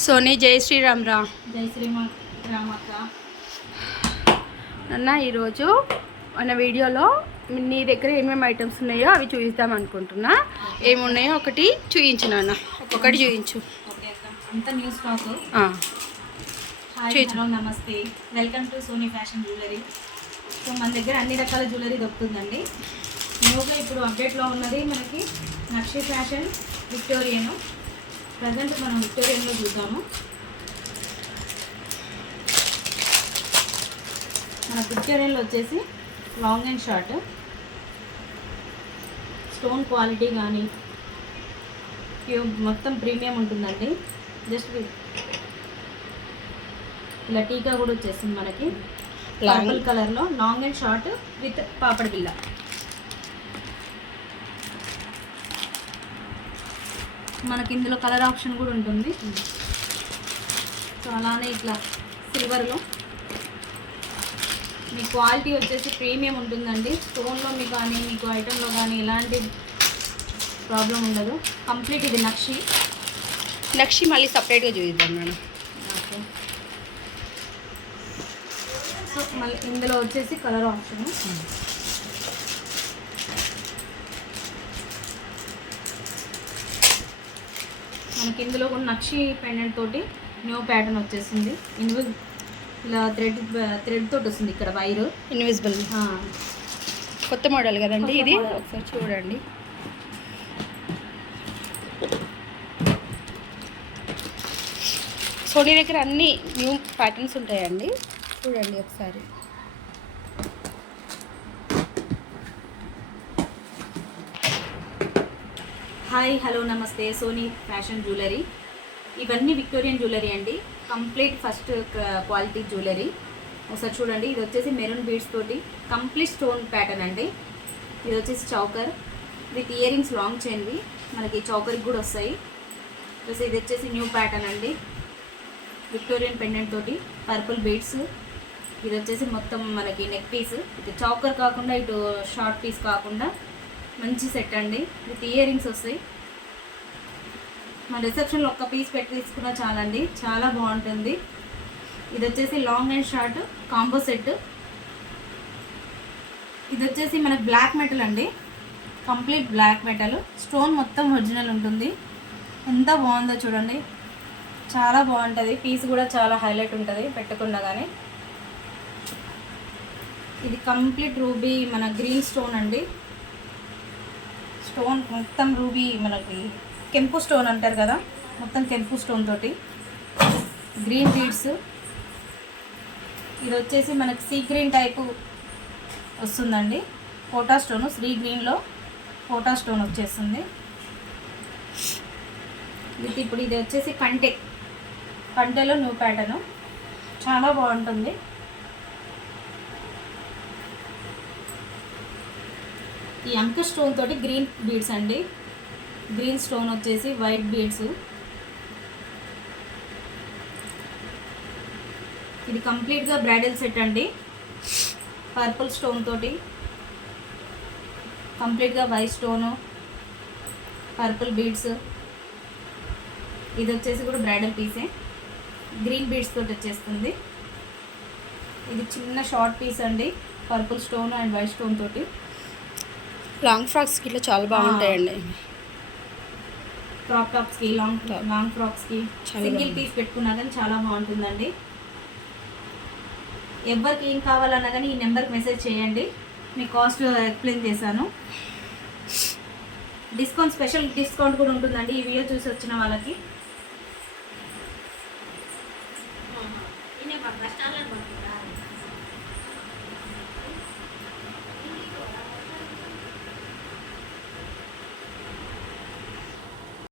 Sony జై శ్రీరామ్ రా. జై శ్రీరామ్ అక్క. అన్న ఈరోజు మన వీడియోలో నీ దగ్గర ఏమేమి ఐటమ్స్ ఉన్నాయో అవి చూపిద్దాం అనుకుంటున్నా. ఏమున్నాయో ఒకటి చూపించు నాన్న, ఒక్కొక్కటి చూపించు. ఓకే అక్క, అంతా న్యూ స్టాక్. హాయ్, హలో, నమస్తే, welcome to Sony fashion jewellery. So మన దగ్గర అన్ని రకాల జ్యువెలరీ దొరుకుతుందండి. న్యూగా ఇప్పుడు అప్డేట్లో ఉన్నది మనకి నక్షి ఫ్యాషన్ విక్టోరియన్. ప్రజెంట్ మనం విక్టోరియన్లో చూద్దాము. మన విక్టోరియన్లో వచ్చేసి long and short, stone quality కానీ మొత్తం ప్రీమియం ఉంటుందండి. జస్ట్ ఇలా టీకా కూడా వచ్చేసింది మనకి పర్పుల్ కలర్లో, long and short with papdi బిల్ల. మనకి ఇందులో కలర్ ఆప్షన్ కూడా ఉంటుంది. సో అలానే ఇట్లా సిల్వర్లో మీ క్వాలిటీ వచ్చేసి ప్రీమియం ఉంటుందండి. స్టోన్లో మీకు కానీ మీకు ఐటెంలో కానీ ఎలాంటి ప్రాబ్లం ఉండదు. కంప్లీట్ ఇది నక్షి మళ్ళీ సపరేట్గా చూపిద్దాం మేడం. ఓకే, సో మళ్ళీ ఇందులో వచ్చేసి కలర్ ఆప్షన్. మనకి ఇందులో కూడా నక్షి పెండెంట్ తోటి న్యూ ప్యాటర్న్ వచ్చేసింది. ఇలా థ్రెడ్ తోటి వస్తుంది ఇక్కడ వైరు, ఇన్విజిబుల్. కొత్త మోడల్ కదండి ఇది, ఒకసారి చూడండి. సోనీ దగ్గర అన్ని న్యూ ప్యాటర్న్స్ ఉంటాయండి, చూడండి ఒకసారి. హాయ్, హలో, నమస్తే, సోనీ ఫ్యాషన్ జ్యువెలరీ. ఇవన్నీ విక్టోరియన్ జ్యువెలరీ అండి. Complete first quality jewellery. ఒకసారి చూడండి. ఇది వచ్చేసి మెరూన్ బీడ్స్ తోటి కంప్లీట్ స్టోన్ ప్యాటర్న్ అండి. ఇది వచ్చేసి choker with earrings long చైన్వి, మనకి చౌకర్కి కూడా వస్తాయి. ప్లస్ ఇది వచ్చేసి న్యూ ప్యాటర్న్ అండి, విక్టోరియన్ పెండెంట్ తోటి పర్పుల్ బీడ్స్. ఇది వచ్చేసి మొత్తం మనకి నెక్ పీస్, ఇటు చౌకర్ కాకుండా ఇటు షార్ట్ పీస్ కాకుండా మంచి సెట్ అండి, విత్ ఇయర్ రింగ్స్ వస్తాయి. మన రిసెప్షన్లో ఒక్క పీస్ పెట్టి తీసుకున్నా చాలండి, చాలా బాగుంటుంది. ఇది వచ్చేసి long and short combo set. ఇది వచ్చేసి మనకి బ్లాక్ మెటల్ అండి, కంప్లీట్ బ్లాక్ మెటల్. స్టోన్ మొత్తం ఒరిజినల్ ఉంటుంది. ఎంత బాగుందో చూడండి, చాలా బాగుంటుంది. పీస్ కూడా చాలా హైలైట్ ఉంటుంది పెట్టుకున్నా కానీ. ఇది కంప్లీట్ రూబీ మన గ్రీన్ స్టోన్ అండి. స్టోన్ మొత్తం రూబీ, మనకి కెంపు స్టోన్ అంటారు కదా, మొత్తం కెంపు స్టోన్ తోటి గ్రీన్ బీడ్స్. ఇది వచ్చేసి మనకి సీ గ్రీన్ టైపు వస్తుందండి, పోటా స్టోన్. సీ గ్రీన్లో పోటా స్టోన్ వచ్చేస్తుంది. ఇప్పుడు ఇది వచ్చేసి కంటెలో న్యూ ప్యాటర్న్, చాలా బాగుంటుంది. ఈ అంక స్టోన్ తోటి గ్రీన్ బీడ్స్ అండి, గ్రీన్ స్టోన్ వచ్చేసి వైట్ బీడ్స్. ఇది కంప్లీట్గా బ్రైడల్ సెట్ అండి, పర్పుల్ స్టోన్ తోటి కంప్లీట్గా వైట్ స్టోను, పర్పుల్ బీడ్స్. ఇది వచ్చేసి కూడా బ్రైడల్ పీసే, గ్రీన్ బీడ్స్ తోటి వచ్చేస్తుంది. ఇది చిన్న షార్ట్ పీస్ అండి, purple stone and white stone తోటి. లాంగ్ ఫ్రాక్స్కి ఇట్లా చాలా బాగుంటాయండి. క్రాప్ టాప్స్కి, లాంగ్ ఫ్రాక్స్కి సింగిల్ పీస్ పెట్టుకున్నా కానీ చాలా బాగుంటుందండి. ఎవరికి ఏం కావాలన్నా కానీ ఈ నెంబర్కి మెసేజ్ చేయండి, మీ కాస్ట్ ఎక్స్ప్లెయిన్ చేశాను. స్పెషల్ డిస్కౌంట్ కూడా ఉంటుందండి ఈ వీడియో చూసి వచ్చిన వాళ్ళకి.